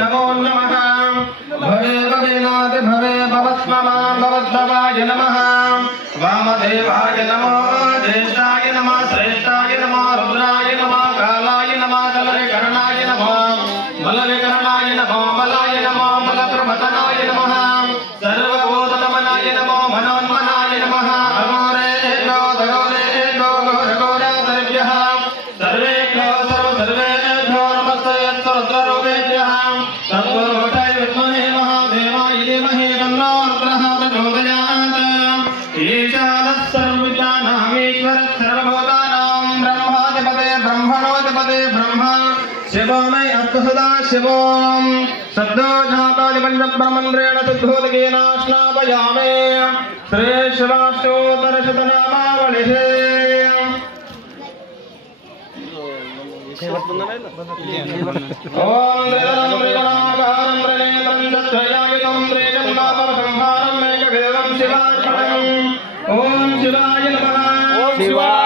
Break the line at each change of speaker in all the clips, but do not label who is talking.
नमो नमः भवे भवेनाथ भवे भवस्ममा भवद्भवाय नमः वामदेवाय नमो देशाय श्लाघयामे श्रेष्ठराष्ट्रोत्तरशतनामावलिः ॐ मृदलं मृगणाकारं मृणेन्द्रं दत्रयामितं मृगं नामसंहारं मेघभेदं शिवार्पणम् ॐ शिवाय नमः शिवाय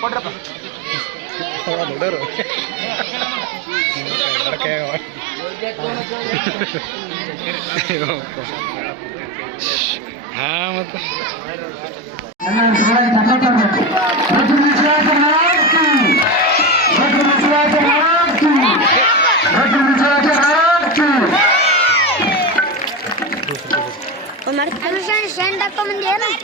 Maar
er zijn, zijn daar komen een hele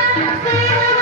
Senhor.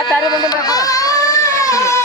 ಕರುಣೆ ಇಲ್ಲದವನ ಸ್ನೇಹ